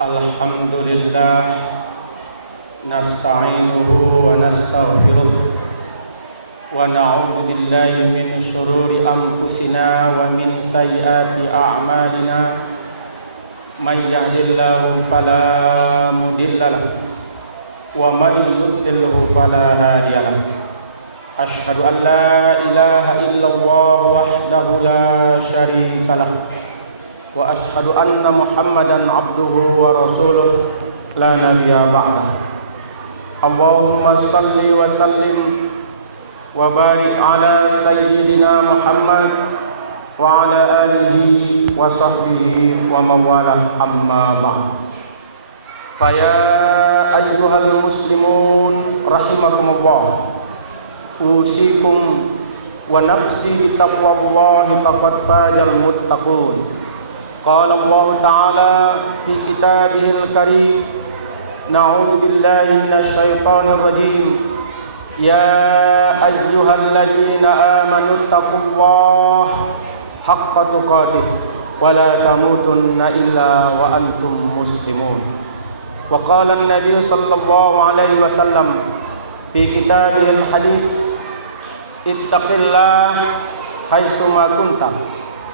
Alhamdulillah nasta'inuhu wa nastaghfiruh wa na'udzu billahi min shururi anfusina wa min sayyiati a'malina may yahdihillahu fala mudilla lahu wa may yudlilhu fala hadiya lahu asyhadu an la ilaha illallah wahdahu la syarika lahu wa ashhadu anna Muhammadan abduhu wa rasuluh la nabiyya ba'dah. Allahumma salli wa sallim wa barik ala sayyidina Muhammad wa ala alihi wa sahbihi wa mawalah amma ba'd. Faya ayyuhal muslimun rahimakumullah, usikum wa nafsi bitaqwallahi faqad fajal muttaqun. Qala Allah Ta'ala fi kitabihil karim, na'udzu billahi minasy syaithanir rajim. Ya ayyuhalladzina amanu taqullaha haqqa tuqatih wa la tamutunna illa wa antum muslimun. Wa qala an-nabiy sallallahu alaihi wasallam fi kitabihil hadis, ittaqillaha haitsu ma kunta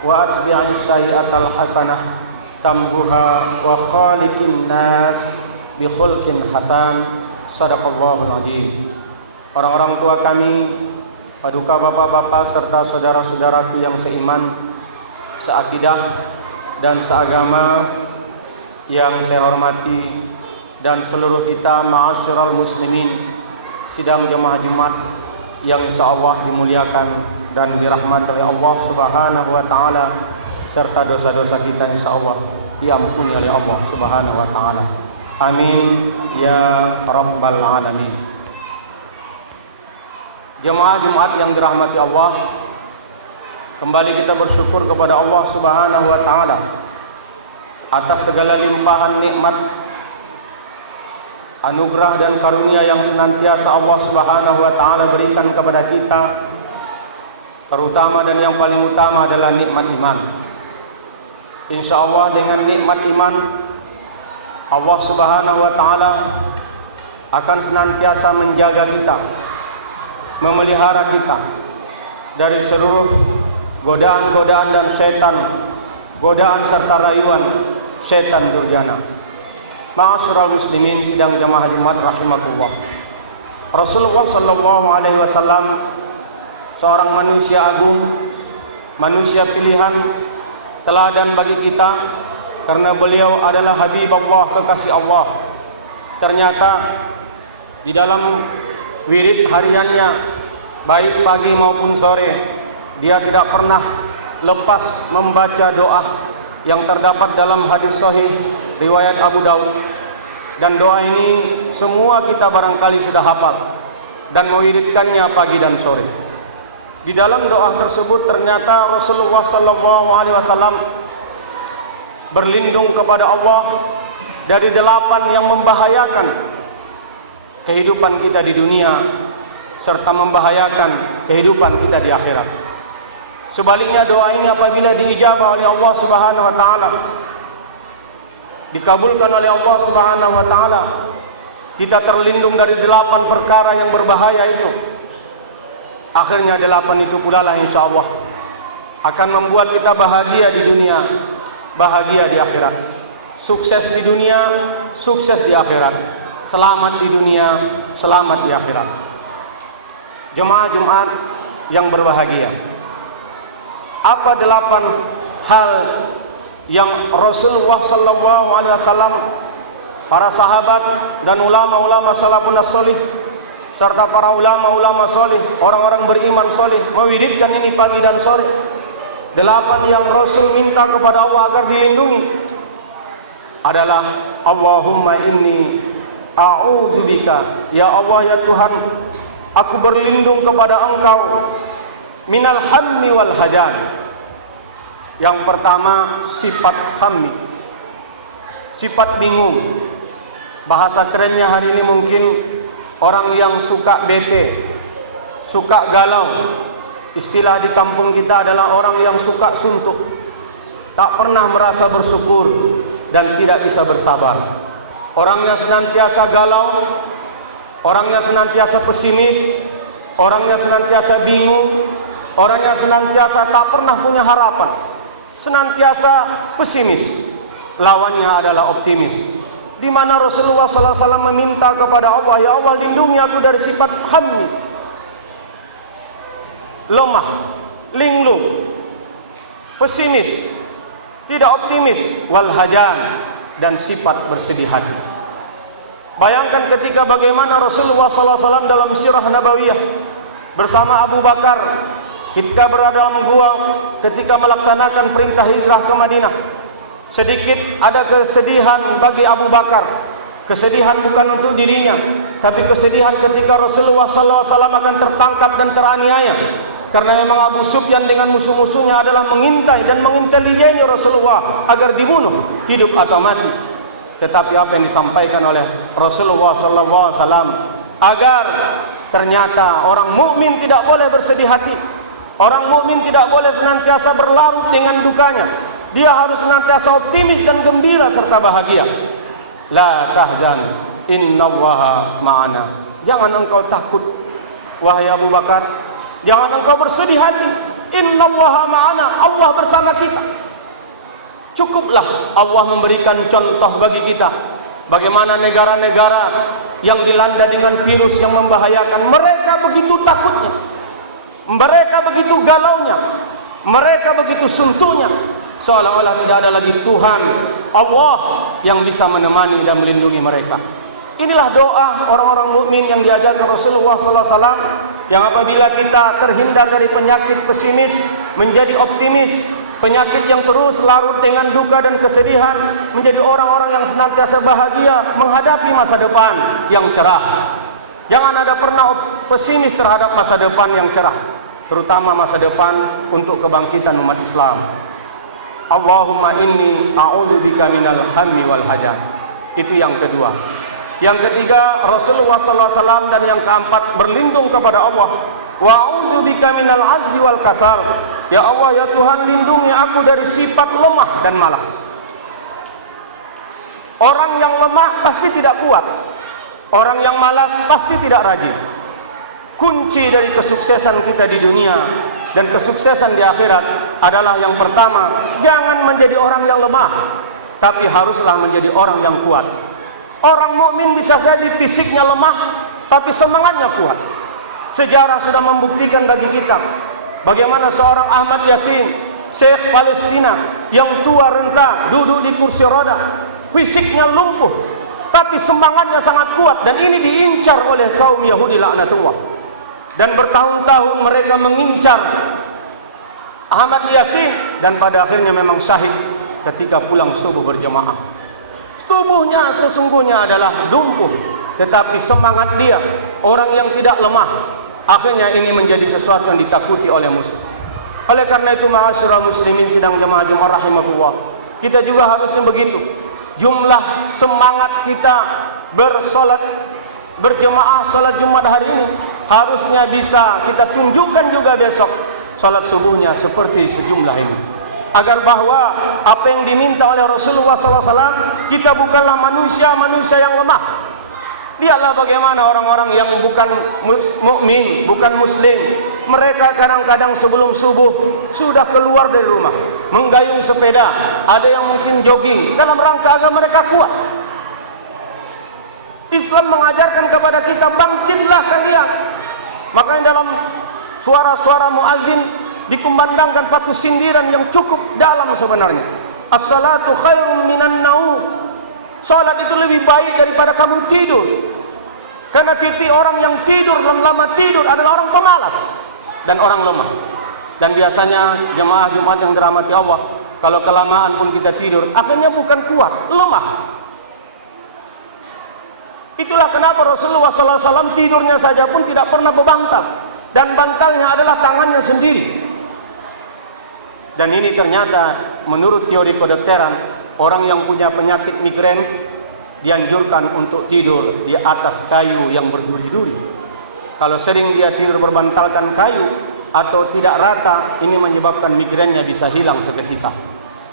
wa atbi'is sayyi'atal hasanah tamhuha wa khaliqin nas bi khulqin hasan. Shadaqallahul azim. Orang-orang tua kami, paduka bapak-bapak serta saudara-saudaraku yang seiman, seakidah dan seagama yang saya hormati, dan seluruh kita ma'asyiral muslimin sidang jemaah Jumat yang insyaallah dimuliakan dan dirahmati oleh Allah Subhanahu wa taala, serta dosa-dosa kita insyaallah diampuni oleh Allah Subhanahu wa taala. Amin ya rabbal alamin. Jemaah Jumat yang dirahmati Allah, kembali kita bersyukur kepada Allah Subhanahu wa taala atas segala limpahan nikmat, anugerah dan karunia yang senantiasa Allah Subhanahu wa taala berikan kepada kita. Terutama dan yang paling utama adalah nikmat iman. Insyaallah dengan nikmat iman, Allah Subhanahu wa taala akan senantiasa menjaga kita, memelihara kita dari seluruh godaan-godaan dan setan, godaan serta rayuan setan durjana. Ma'asyiral muslimin sidang jamaah Jumat rahimakumullah. Rasulullah sallallahu alaihi wasallam seorang manusia agung, manusia pilihan, teladan bagi kita, karena beliau adalah Habibullah, kekasih Allah. Ternyata di dalam wirid hariannya, baik pagi maupun sore, dia tidak pernah lepas membaca doa yang terdapat dalam hadis sahih riwayat Abu Daud. Dan doa ini semua kita barangkali sudah hafal dan mewiridkannya pagi dan sore. Di dalam doa tersebut ternyata Rasulullah sallallahu alaihi wasallam berlindung kepada Allah dari 8 yang membahayakan kehidupan kita di dunia serta membahayakan kehidupan kita di akhirat. Sebaliknya doa ini apabila diijabah oleh Allah Subhanahu wa taala, dikabulkan oleh Allah Subhanahu wa taala, kita terlindung dari 8 perkara yang berbahaya itu. Akhirnya 8 itu pula lah insyaallah akan membuat kita bahagia di dunia, bahagia di akhirat. Sukses di dunia, sukses di akhirat. Selamat di dunia, selamat di akhirat. Jemaah Jumat yang berbahagia, apa 8 hal yang Rasulullah sallallahu alaihi wasallam, para sahabat dan ulama-ulama salafun shalih serta para ulama-ulama soleh, orang-orang beriman soleh mewiridkan ini pagi dan sore? 8 yang Rasul minta kepada Allah agar dilindungi adalah Allahumma inni a'udzubika, ya Allah ya Tuhan, aku berlindung kepada Engkau minal hammi wal hajan. Yang pertama sifat hammi, sifat bingung. Bahasa kerennya hari ini mungkin orang yang suka bete, suka galau. Istilah di kampung kita adalah orang yang suka suntuk, tak pernah merasa bersyukur dan tidak bisa bersabar. Orangnya senantiasa galau, orangnya senantiasa pesimis, orangnya senantiasa bingung, orangnya senantiasa tak pernah punya harapan, senantiasa pesimis. Lawannya adalah optimis. Di mana Rasulullah SAW meminta kepada Allah, ya Allah lindungi aku dari sifat hammi, lemah, linglung, pesimis, tidak optimis, wal hajan, dan sifat bersedih hati. Bayangkan ketika bagaimana Rasulullah SAW dalam sirah nabawiyah bersama Abu Bakar ketika berada dalam gua, ketika melaksanakan perintah hijrah ke Madinah. Sedikit ada kesedihan bagi Abu Bakar. Kesedihan bukan untuk dirinya, tapi kesedihan ketika Rasulullah SAW akan tertangkap dan teraniaya. Karena memang Abu Sufyan dengan musuh-musuhnya adalah mengintai dan mengintelijennya Rasulullah agar dibunuh, hidup atau mati. Tetapi apa yang disampaikan oleh Rasulullah SAW, agar ternyata orang mukmin tidak boleh bersedih hati. Orang mukmin tidak boleh senantiasa berlarut dengan dukanya. Dia harus senantiasa optimis dan gembira serta bahagia. La tahzan, innallaha ma'ana. Jangan engkau takut, wahai Abu Bakar. Jangan engkau bersedih hati. Innallaha ma'ana, Allah bersama kita. Cukuplah Allah memberikan contoh bagi kita bagaimana negara-negara yang dilanda dengan virus yang membahayakan, mereka begitu takutnya, mereka begitu galaunya, mereka begitu suntuknya, seolah-olah tidak ada lagi Tuhan Allah yang bisa menemani dan melindungi mereka. Inilah doa orang-orang mukmin yang diajarkan Rasulullah SAW, yang apabila kita terhindar dari penyakit pesimis menjadi optimis, penyakit yang terus larut dengan duka dan kesedihan menjadi orang-orang yang senantiasa bahagia menghadapi masa depan yang cerah. Jangan ada pernah pesimis terhadap masa depan yang cerah, terutama masa depan untuk kebangkitan umat Islam. Allahumma inni a'udzubika minal hammi wal hajan. Itu yang kedua. Yang ketiga, Rasulullah SAW, dan yang keempat, berlindung kepada Allah. Wa a'udzubika minal azzi wal kasal. Ya Allah, ya Tuhan, lindungi aku dari sifat lemah dan malas. Orang yang lemah pasti tidak kuat. Orang yang malas pasti tidak rajin. Kunci dari kesuksesan kita di dunia dan kesuksesan di akhirat adalah yang pertama, jangan menjadi orang yang lemah, tapi haruslah menjadi orang yang kuat. Orang mukmin bisa jadi fisiknya lemah, tapi semangatnya kuat. Sejarah sudah membuktikan bagi kita bagaimana seorang Ahmad Yasin, Syekh Palestina yang tua renta, duduk di kursi roda, fisiknya lumpuh, tapi semangatnya sangat kuat, dan ini diincar oleh kaum Yahudi laknatullah. Dan bertahun-tahun mereka mengincar Ahmad Yasin, dan pada akhirnya memang syahid ketika pulang subuh berjemaah. Tubuhnya sesungguhnya adalah lumpuh, tetapi semangat dia, orang yang tidak lemah, akhirnya ini menjadi sesuatu yang ditakuti oleh musuh. Oleh karena itu, ma'asyiral muslimin sidang jemaah-jemaah rahimahullah, kita juga harusnya begitu. Jumlah semangat kita bersolat berjemaah salat Jumat hari ini harusnya bisa kita tunjukkan juga besok salat subuhnya seperti sejumlah ini, agar bahwa apa yang diminta oleh Rasulullah SAW, kita bukanlah manusia yang lemah. Dialah bagaimana orang-orang yang bukan mukmin, bukan muslim, mereka kadang-kadang sebelum subuh sudah keluar dari rumah, menggayung sepeda, ada yang mungkin jogging, dalam rangka agar mereka kuat. Islam mengajarkan kepada kita, bangkitlah kalian. Makanya dalam suara-suara muazin dikumandangkan satu sindiran yang cukup dalam sebenarnya. As-salatu khairum minan naum. Salat itu lebih baik daripada kamu tidur. Karena titik orang yang tidur dan lama tidur adalah orang pemalas dan orang lemah. Dan biasanya jemaah Jumat yang dirahmati Allah, kalau kelamaan pun kita tidur, akhirnya bukan kuat, lemah. Itulah kenapa Rasulullah SAW tidurnya saja pun tidak pernah berbantal, dan bantalnya adalah tangannya sendiri. Dan ini ternyata menurut teori kedokteran, orang yang punya penyakit migrain dianjurkan untuk tidur di atas kayu yang berduri-duri. Kalau sering dia tidur berbantalkan kayu atau tidak rata, ini menyebabkan migrainnya bisa hilang seketika.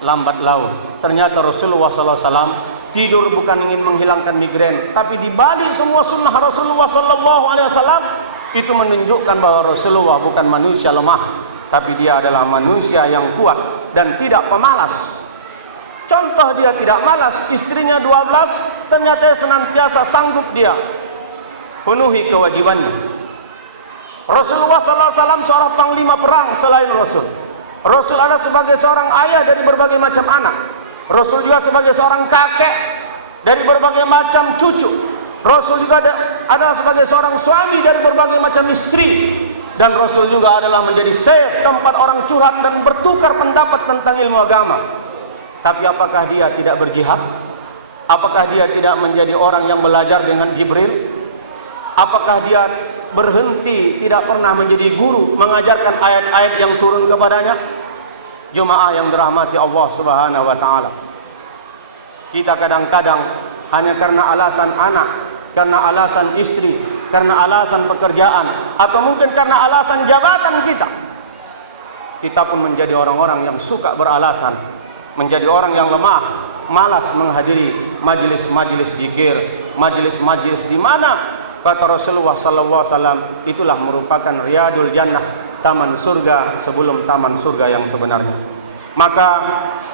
lambat laun. Ternyata Rasulullah SAW tidur bukan ingin menghilangkan migrain, tapi di balik semua sunnah Rasulullah SAW itu menunjukkan bahwa Rasulullah bukan manusia lemah, tapi dia adalah manusia yang kuat dan tidak pemalas. Contoh, dia tidak malas, istrinya 12, ternyata senantiasa sanggup dia penuhi kewajibannya. Rasulullah SAW seorang panglima perang selain Rasul. Rasul adalah sebagai seorang ayah dari berbagai macam anak. Rasul juga sebagai seorang kakek dari berbagai macam cucu. Rasul juga adalah sebagai seorang suami dari berbagai macam istri. Dan Rasul juga adalah menjadi syekh, tempat orang curhat dan bertukar pendapat tentang ilmu agama. Tapi apakah dia tidak berjihad? Apakah dia tidak menjadi orang yang belajar dengan Jibril? Apakah dia berhenti, tidak pernah menjadi guru, mengajarkan ayat-ayat yang turun kepadanya? Jemaah yang dirahmati Allah Subhanahu wa taala. Kita kadang-kadang hanya karena alasan anak, karena alasan istri, karena alasan pekerjaan, atau mungkin karena alasan jabatan kita pun menjadi orang-orang yang suka beralasan, menjadi orang yang lemah, malas menghadiri majelis-majelis zikir, majelis-majelis di mana kata Rasulullah SAW itulah merupakan riyadul jannah, taman surga sebelum taman surga yang sebenarnya. Maka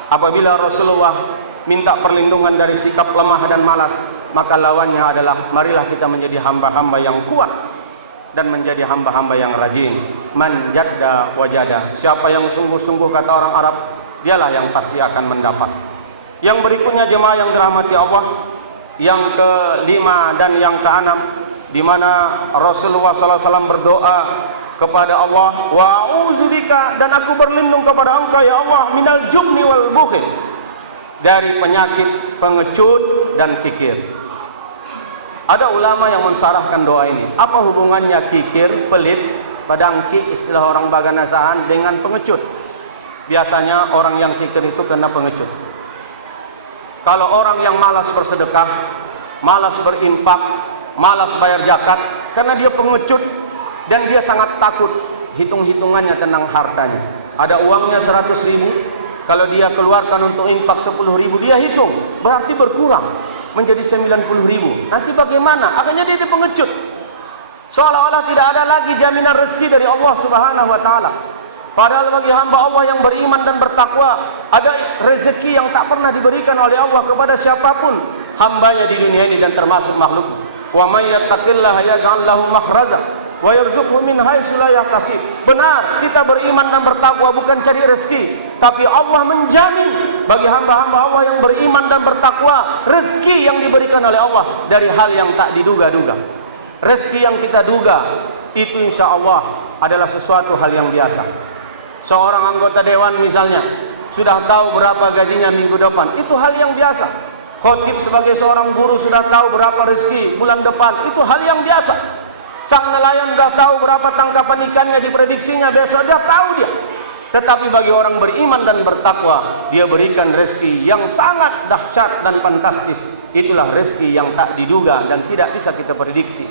apabila Rasulullah minta perlindungan dari sikap lemah dan malas, maka lawannya adalah marilah kita menjadi hamba-hamba yang kuat dan menjadi hamba-hamba yang rajin. Man jadda wajada. Siapa yang sungguh-sungguh, kata orang Arab, dialah yang pasti akan mendapat. Yang berikutnya jemaah yang dirahmati Allah, yang kelima dan yang keenam, di mana Rasulullah SAW berdoa kepada Allah, wa a'udzubika, dan aku berlindung kepada Engkau ya Allah, minal jubni wal bukhil, dari penyakit pengecut dan kikir. Ada ulama yang mensarahkan doa ini. Apa hubungannya kikir, pelit, padangki, istilah orang Baganasaan, dengan pengecut? Biasanya orang yang kikir itu kena pengecut. Kalau orang yang malas bersedekah, malas berinfak, malas bayar zakat, karena dia pengecut dan dia sangat takut hitung-hitungannya tentang hartanya. Ada uangnya 100.000, kalau dia keluarkan untuk infak 10.000, dia hitung, berarti berkurang menjadi 90.000. Nanti bagaimana? Akhirnya dia pengecut. Seolah-olah tidak ada lagi jaminan rezeki dari Allah Subhanahu wa taala. Padahal bagi hamba Allah yang beriman dan bertakwa, ada rezeki yang tak pernah diberikan oleh Allah kepada siapapun hambanya di dunia ini dan termasuk makhluk. Wa may yattaqillaha yaj'al lahu makhraja wa yarzuqhu min haitsu la yahtasib. Benar, kita beriman dan bertakwa bukan cari rezeki, tapi Allah menjamin bagi hamba-hamba Allah yang beriman dan bertakwa rezeki yang diberikan oleh Allah dari hal yang tak diduga-duga. Rezeki yang kita duga itu insya Allah adalah sesuatu hal yang biasa. Seorang anggota dewan misalnya sudah tahu berapa gajinya minggu depan, itu hal yang biasa. Khotib sebagai seorang guru sudah tahu berapa rezeki bulan depan, itu hal yang biasa. Sang nelayan sudah tahu berapa tangkapan ikannya diprediksinya besok, dia tahu dia. Tetapi bagi orang beriman dan bertakwa, dia berikan rezeki yang sangat dahsyat dan fantastis. Itulah rezeki yang tak diduga dan tidak bisa kita prediksi.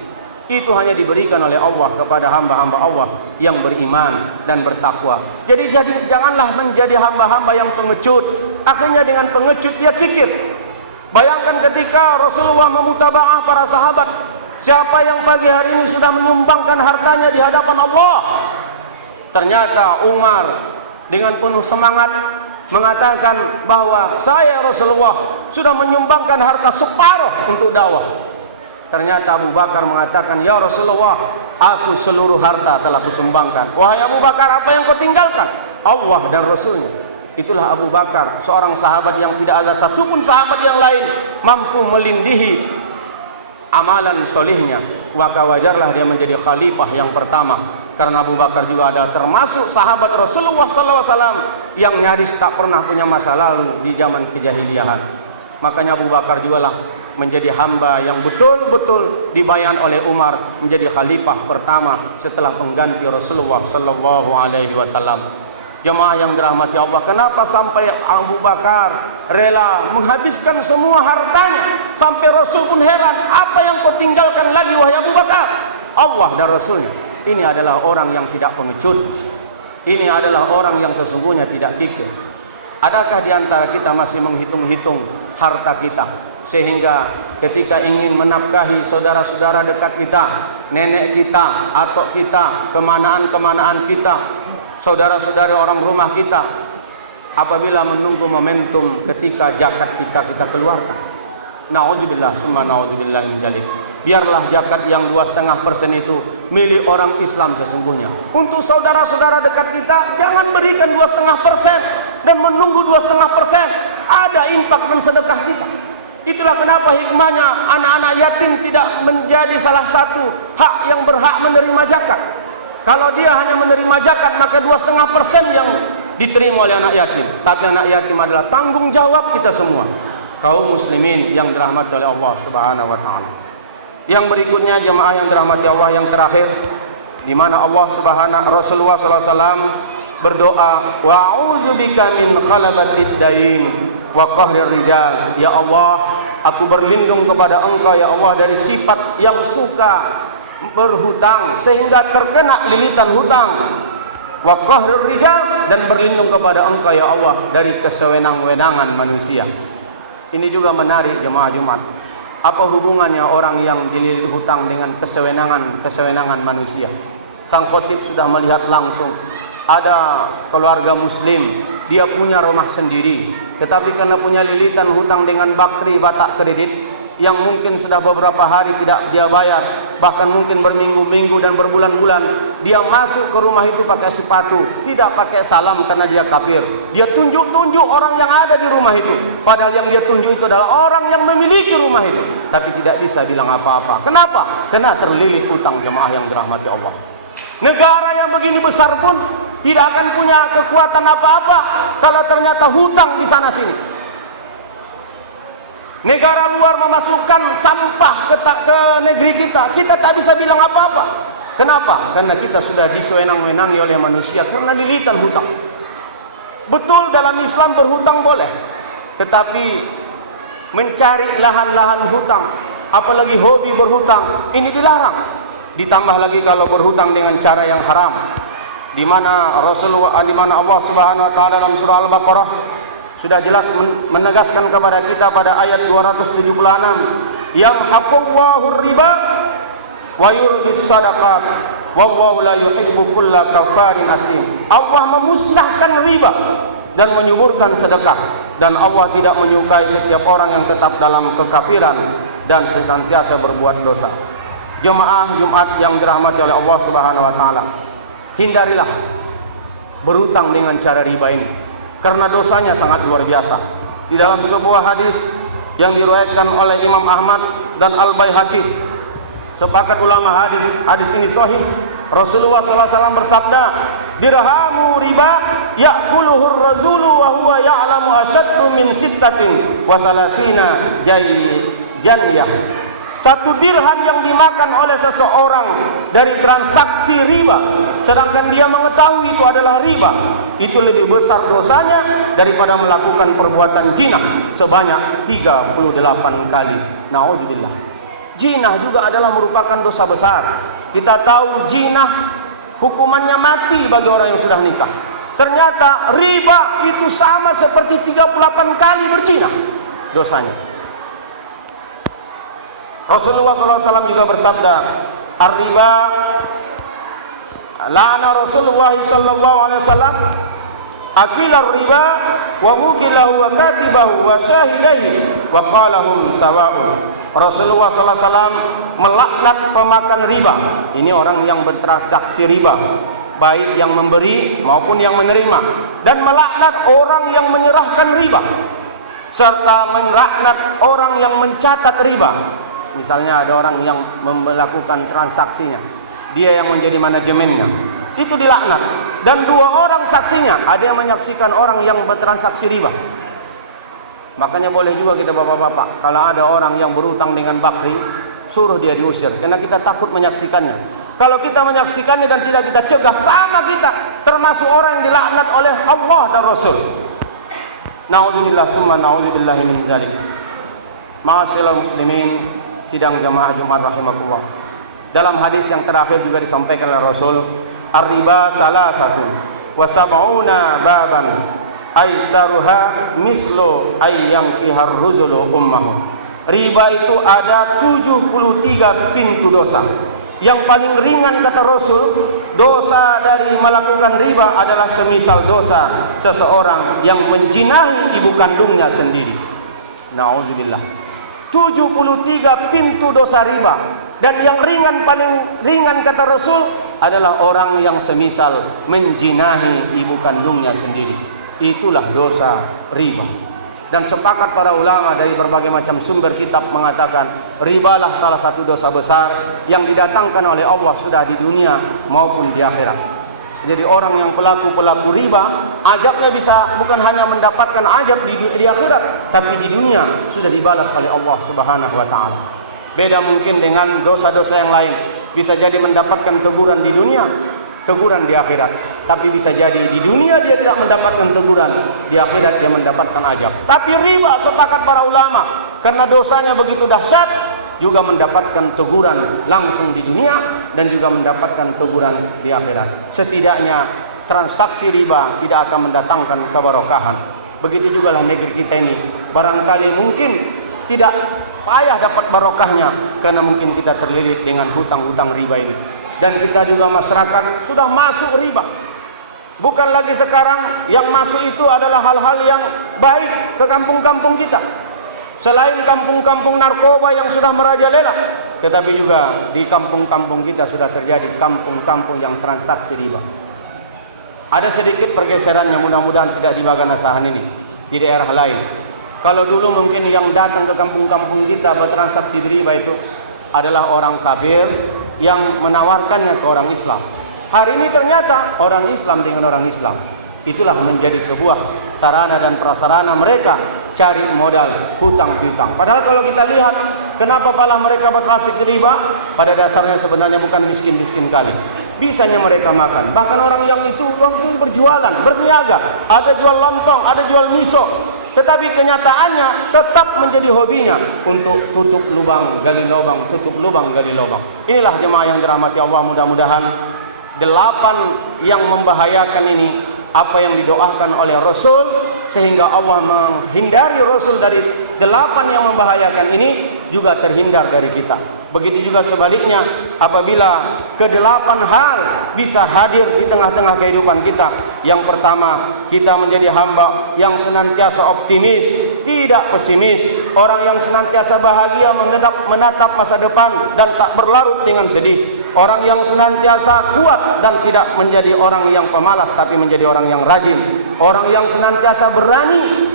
Itu hanya diberikan oleh Allah kepada hamba-hamba Allah yang beriman dan bertakwa. Jadi janganlah menjadi hamba-hamba yang pengecut. Akhirnya dengan pengecut dia kikir. Bayangkan ketika Rasulullah memutabaah para sahabat, siapa yang pagi hari ini sudah menyumbangkan hartanya di hadapan Allah? Ternyata Umar dengan penuh semangat mengatakan bahwa saya Rasulullah sudah menyumbangkan harta separuh untuk dakwah. Ternyata Abu Bakar mengatakan, ya Rasulullah, aku seluruh harta telah kusumbangkan. Wahai Abu Bakar, apa yang kau tinggalkan? Allah dan Rasulnya. Itulah Abu Bakar, seorang sahabat yang tidak ada satupun sahabat yang lain mampu melindihi amalan solihnya. Maka wajarlah dia menjadi khalifah yang pertama. Karena Abu Bakar juga ada termasuk sahabat Rasulullah SAW yang nyaris tak pernah punya masa lalu di zaman kejahiliahan. Makanya Abu Bakar juga lah menjadi hamba yang betul-betul dibayar oleh Umar menjadi khalifah pertama setelah pengganti Rasulullah SAW. Jemaah yang dirahmati Allah, kenapa sampai Abu Bakar rela menghabiskan semua hartanya sampai Rasul pun heran, apa yang kau tinggalkan lagi wahai Abu Bakar? Allah dan Rasulnya. Ini adalah orang yang tidak pengecut. Ini adalah orang yang sesungguhnya tidak kikir. Adakah di antara kita masih menghitung-hitung harta kita, sehingga ketika ingin menafkahi saudara-saudara dekat kita, nenek kita, atuk kita, kemanaan-kemanaan kita, saudara-saudara orang rumah kita, apabila menunggu momentum ketika zakat kita keluarkan? Nauzubillah, summa nauzubillah min dzalik. Biarlah zakat yang 2,5% itu milik orang Islam sesungguhnya. Untuk saudara-saudara dekat kita, jangan berikan 2,5% dan menunggu 2,5%. Ada infak dan sedekah kita. Itulah kenapa hikmahnya anak-anak yatim tidak menjadi salah satu hak yang berhak menerima zakat. Kalau dia hanya menerima zakat, maka 2,5% yang diterima oleh anak yatim. Tapi anak yatim adalah tanggung jawab kita semua, kaum muslimin yang dirahmati oleh Allah Subhanahu wa taala. Yang berikutnya jemaah yang dirahmati Allah, yang terakhir, di mana Rasulullah SAW berdoa, wa'udzubika min khalabatid dain wa qahrir rijal. Ya Allah, aku berlindung kepada Engkau ya Allah dari sifat yang suka berhutang sehingga terkena lilitan hutang, wa qahrir rijal, dan berlindung kepada Engkau ya Allah dari kesewenang-wenangan manusia. Ini juga menarik jemaah Jumat. Apa hubungannya orang yang dililit hutang dengan kesewenangan manusia? Sang khotib sudah melihat langsung ada keluarga muslim, dia punya rumah sendiri, tetapi karena punya lilitan hutang dengan bakri, batak kredit, yang mungkin sudah beberapa hari tidak dia bayar, bahkan mungkin berminggu-minggu dan berbulan-bulan, dia masuk ke rumah itu pakai sepatu, tidak pakai salam karena dia kafir. Dia tunjuk-tunjuk orang yang ada di rumah itu, padahal yang dia tunjuk itu adalah orang yang memiliki rumah itu, tapi tidak bisa bilang apa-apa. Kenapa? Karena terlilit hutang, jemaah yang dirahmati Allah. Negara yang begini besar pun tidak akan punya kekuatan apa-apa kalau ternyata hutang di sana sini. Negara luar memasukkan sampah ke negeri kita, kita tak bisa bilang apa-apa. Kenapa? Karena kita sudah disewenang-wenangi oleh manusia karena lilitan hutang. Betul, dalam Islam berhutang boleh, tetapi mencari lahan-lahan hutang, apalagi hobi berhutang, ini dilarang. Ditambah lagi kalau berhutang dengan cara yang haram, di mana Allah Subhanahu wa taala dalam surah Al-Baqarah sudah jelas menegaskan kepada kita pada ayat 276, yamhaqullahu riba wa yurbis sadaqat wallahu la yuhibbu kulla kafarin asim. Allah memusnahkan riba dan menyuburkan sedekah, dan Allah tidak menyukai setiap orang yang tetap dalam kekafiran dan senantiasa berbuat dosa. Jemaah Jumat yang dirahmati oleh Allah Subhanahu wa taala, hindarilah berhutang dengan cara riba ini, karena dosanya sangat luar biasa. Di dalam sebuah hadis yang diriwayatkan oleh Imam Ahmad dan Al-Baihaqi, sepakat ulama hadis ini sahih. Rasulullah SAW bersabda, dirhamu riba ya'kuluhur razulu wa huwa ya'lamu asyaddu min sittatin wa salasina janiyah. Satu dirham yang dimakan oleh seseorang dari transaksi riba, sedangkan dia mengetahui itu adalah riba, itu lebih besar dosanya daripada melakukan perbuatan jinah sebanyak 38 kali. Nauzubillah. Jinah juga adalah merupakan dosa besar. Kita tahu jinah hukumannya mati bagi orang yang sudah nikah. Ternyata riba itu sama seperti 38 kali berzina dosanya. Rasulullah SAW juga bersabda, ar-riba, la'ana Rasulullah SAW akilar riba wa mukilahu wa katibahu wa syahidahi wa qalahum sawa'un. Rasulullah SAW melaknat pemakan riba. Ini orang yang bertransaksi riba, baik yang memberi maupun yang menerima, dan melaknat orang yang menyerahkan riba, serta melaknat orang yang mencatat riba. Misalnya ada orang yang melakukan transaksinya, dia yang menjadi manajemennya, itu dilaknat. Dan dua orang saksinya, ada yang menyaksikan orang yang bertransaksi riba. Makanya boleh juga kita bapak-bapak, kalau ada orang yang berutang dengan bakri, suruh dia diusir, karena kita takut menyaksikannya. Kalau kita menyaksikannya dan tidak kita cegah, sama kita termasuk orang yang dilaknat oleh Allah dan Rasul. Nauzubillah summa nauzubillahi min dzalik. Ma'asyiral muslimin, sidang jamaah Jumat rahimakumullah. Dalam hadis yang terakhir juga disampaikan oleh Rasul, ar-riba salasatu wa sab'una baban aisaruha mislu ayyam kihar ruzulu ummahu. Riba itu ada 73 pintu dosa. Yang paling ringan kata Rasul, dosa dari melakukan riba adalah semisal dosa seseorang yang menjinahi ibu kandungnya sendiri. Nauzubillah. 73 pintu dosa riba. Dan yang paling ringan kata Rasul adalah orang yang semisal menjinahi ibu kandungnya sendiri. Itulah dosa riba. Dan sepakat para ulama dari berbagai macam sumber kitab mengatakan ribalah salah satu dosa besar yang didatangkan oleh Allah sudah di dunia maupun di akhirat. Jadi orang yang pelaku riba, azabnya bisa bukan hanya mendapatkan azab di akhirat, tapi di dunia sudah dibalas oleh Allah Subhanahu wa taala. Beda mungkin dengan dosa-dosa yang lain, bisa jadi mendapatkan teguran di dunia, teguran di akhirat. Tapi bisa jadi di dunia dia tidak mendapatkan teguran, di akhirat dia mendapatkan azab. Tapi riba sepakat para ulama karena dosanya begitu dahsyat juga mendapatkan teguran langsung di dunia dan juga mendapatkan teguran di akhirat. Setidaknya transaksi riba tidak akan mendatangkan keberkahan. Begitu juga lah negeri kita ini. Barangkali mungkin tidak payah dapat barokahnya karena mungkin kita terlilit dengan hutang-hutang riba ini. Dan kita juga masyarakat sudah masuk riba. Bukan lagi sekarang yang masuk itu adalah hal-hal yang baik ke kampung-kampung kita. Selain kampung-kampung narkoba yang sudah merajalela, tetapi juga di kampung-kampung kita sudah terjadi kampung-kampung yang transaksi riba. Ada sedikit pergeseran yang mudah-mudahan tidak di Bagan Asahan ini, di daerah lain. Kalau dulu mungkin yang datang ke kampung-kampung kita bertransaksi riba itu adalah orang kafir yang menawarkannya ke orang Islam. Hari ini ternyata orang Islam dengan orang Islam itulah menjadi sebuah sarana dan prasarana mereka cari modal hutang piutang. Padahal kalau kita lihat kenapa pala mereka bertransaksi riba, pada dasarnya sebenarnya bukan miskin-miskin kali. Bisanya mereka makan. Bahkan orang yang itu waktu berjualan, berniaga, ada jual lontong, ada jual miso. Tetapi kenyataannya tetap menjadi hobinya untuk tutup lubang, gali lubang, tutup lubang, gali lubang. Inilah jemaah yang dirahmati Allah, mudah-mudahan 8 yang membahayakan ini apa yang didoakan oleh Rasul sehingga Allah menghindari Rasul dari 8 yang membahayakan ini juga terhindar dari kita. Begitu juga sebaliknya apabila ke-8 hal bisa hadir di tengah-tengah kehidupan kita. Yang pertama, kita menjadi hamba yang senantiasa optimis, tidak pesimis, orang yang senantiasa bahagia menatap masa depan dan tak berlarut dengan sedih. Orang yang senantiasa kuat dan tidak menjadi orang yang pemalas tapi menjadi orang yang rajin. Orang yang senantiasa berani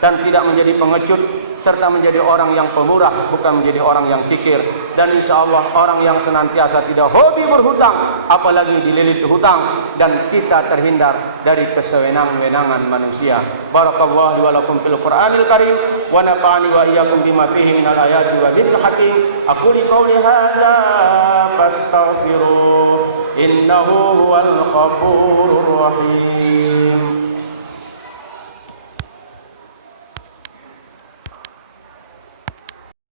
dan tidak menjadi pengecut serta menjadi orang yang pemurah bukan menjadi orang yang kikir. Dan insya Allah orang yang senantiasa tidak hobi berhutang apalagi dililit hutang dan kita terhindar dari kesewenang-wenangan manusia. Barakallahu wa lakum fil Qur'anil Karim wa nafa'ani wa iyyakum bima fihi minal ayati wa dzikril hakim. Aqulu qawli hadza fastaghfiruh innahu huwal ghafurur rahim.